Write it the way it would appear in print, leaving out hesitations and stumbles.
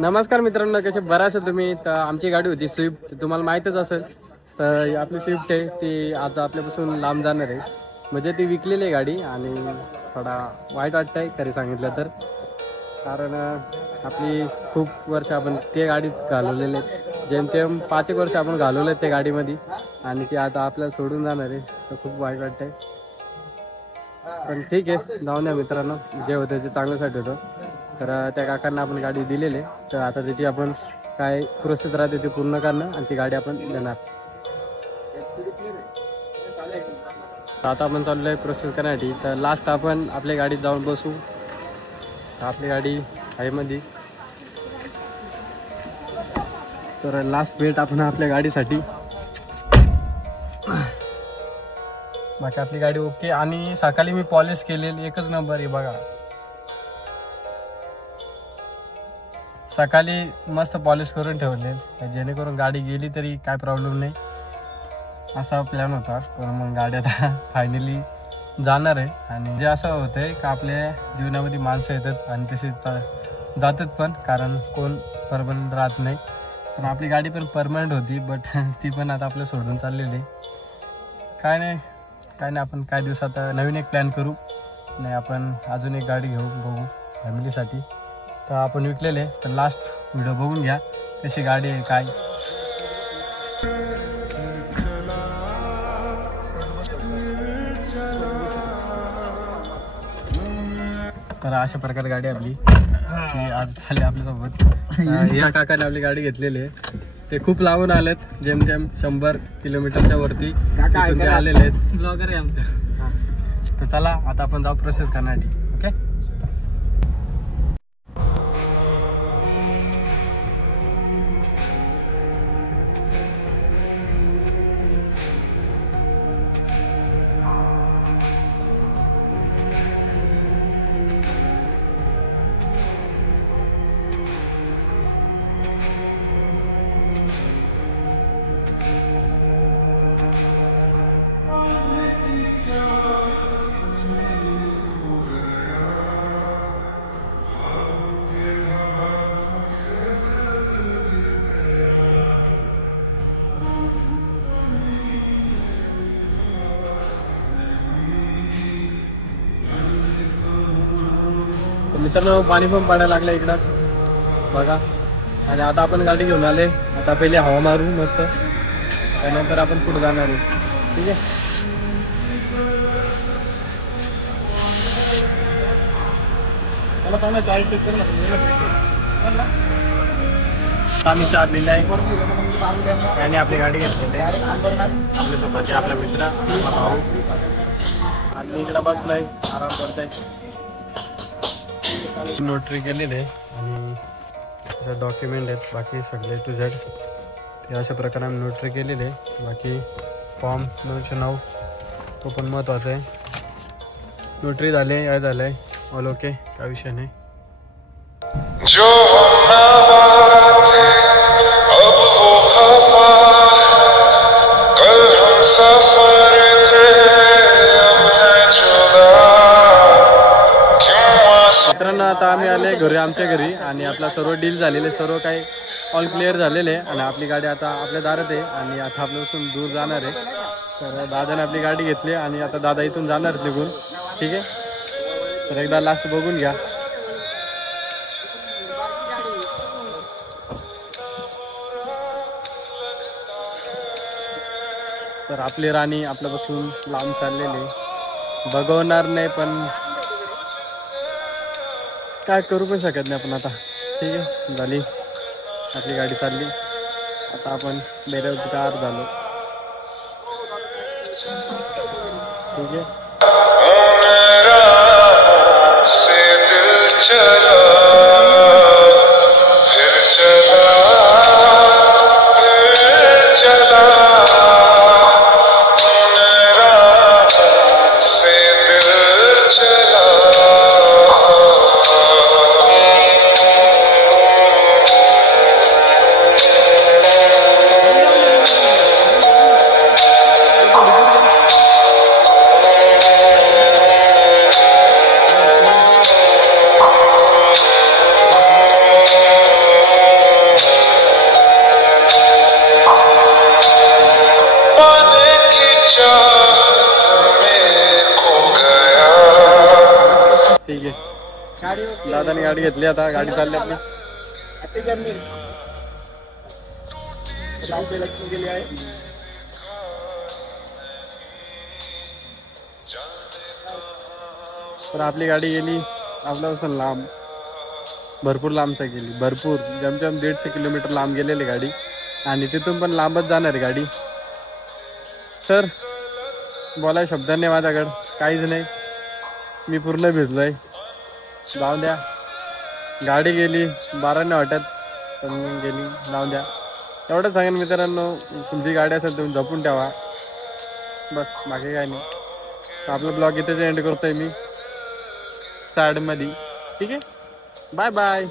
नमस्कार मित्रांनो, कसे बराच तुम्ही. तर आमची गाडी होती स्विफ्ट, तुम्हाला माहीतच असेल. तर आपली स्विफ्ट आहे ती आज आपल्यापासून लांब जाणार आहे. म्हणजे ती विकलेली आहे गाडी आणि थोडा वाईट वाटतं आहे खरी सांगितलं तर. कारण आपली खूप वर्ष आपण ते गाडीत घालवलेले, जेमतेम 5 वर्ष आपण घालवले त्या गाडीमध्ये आणि ती आता आपल्याला सोडून जाणार आहे. तर खूप वाईट वाटतं आहे, पण ठीक आहे, जाऊन द्या मित्रांनो. जे होतं ते चांगल्यासाठी होतं. तर त्या काकांना आपण गाडी दिलेली आहे. तर आता त्याची आपण काय प्रोसेस राहते ते पूर्ण करणं आणि ती गाडी आपण देणार. आता आपण चाललो आहे प्रोसेस करण्यासाठी. तर लास्ट आपण आपल्या गाडीत जाऊन बसू. तर आपली गाडी आहे मध्ये. तर लास्ट भेट आपण आपल्या गाडीसाठी. बाकी आपली गाडी ओके. आणि सकाळी मी पॉलिश केलेली एकच नंबर आहे बघा. सकाळी मस्त पॉलिश करून ठेवले, जेणेकरून गाडी गेली तरी काय प्रॉब्लेम नाही, असा प्लॅन होता. पण मग गाडी आता फायनली जाणार आहे. आणि जे असं होतंय का आपल्या जीवनामध्ये माणसं येतात आणि तसे जातात पण, कारण कोण परमनंट राहत नाही. पण आपली गाडी पण परमनंट होती, बट ती पण आता आपल्या सोडून चाललेली. काय नाही आपण काय दिवसात नवीन एक प्लॅन करू. नाही आपण अजून एक गाडी घेऊ, बघू फॅमिलीसाठी. तर आपण विकलेले. तर लास्ट व्हिडिओ बघून घ्या कशी गाडी आहे काय. तर अशा प्रकारे गाडी आपली की आज झाली आपल्यासोबत. या काकाने आपली गाडी घेतलेली आहे. ते खूप लांबून आलेत, जेमतेम 100 किलोमीटरच्या वरती ते आलेले आहेत. ब्लॉगर आहे आमचा. तर चला आता आपण जाऊ प्रोसेस करण्यासाठी. ओके. मित्रांनो पाणी पण पडायला लागलं इकडं बघा. आणि आता आपण गाडी घेऊन आले. आता पहिले हवा मारू मस्त, त्यानंतर आपण पुढे जाणार आहे. ठीक आहे. आम्ही चहा दिला आहे आणि आपली गाडी घेतली. आपल्यासोबतचे आपला मित्र भाऊ आणि इकडं बसलाय, आराम करताय. नोटरी केलेली आहे आणि डॉक्युमेंट आहेत बाकी सगळे टू झेड. ते अशा प्रकारे आम्ही नोटरी केलेली आहे. बाकी फॉर्म 909 तो पण महत्त्वाचा आहे. नोटरी झाली आहे, झालं आहे, ऑल ओके, काय विषय नाही. जो मित्रांनो आता आम्ही आले घरी, आमच्या घरी. आणि आपला सर्व डील झालेले, सर्व काही ऑल क्लिअर झालेले. आणि आपली गाडी आता आपल्या दारात आहे आणि आता आपल्यापासून दूर जाणार आहे. तर दादाने आपली गाडी घेतली आणि आता दादा इथून जाणार निघून. ठीक आहे. तर एकदा लास्ट बघून घ्या. तर आपली राणी आपल्यापासून लांब चाललेली, बघवणार नाही पण काय करू पण शकत नाही आपण आता. ठीक आहे, झाली आपली गाडी चालली. आता आपण बेरोजगार झालो. ठीक आहे. दादाने गाडी घेतली, आता गाडी चालली आपली. तर आपली गाडी गेली आपल्यापासून लांब, भरपूर लांबचा गेली, भरपूर जमजम 150 किलोमीटर लांब गेलेली गाडी आणि तिथून पण लांबच जाणार आहे गाडी. तर बोलाय शब्द नाही माझ्याकडं, काहीच नाही, मी पूर्ण भिजलोय. जाऊ द्या, गाडी गेली, बारा नाही वाटत पण गेली, जाऊ द्या. एवढं सांगेन मित्रांनो, तुमची गाडी असेल तुम्ही जपून ठेवा, बस बाकी काय नाही. आपला ब्लॉग इथेच एंड करतोय मी साईडमध्ये. ठीक आहे, बाय बाय.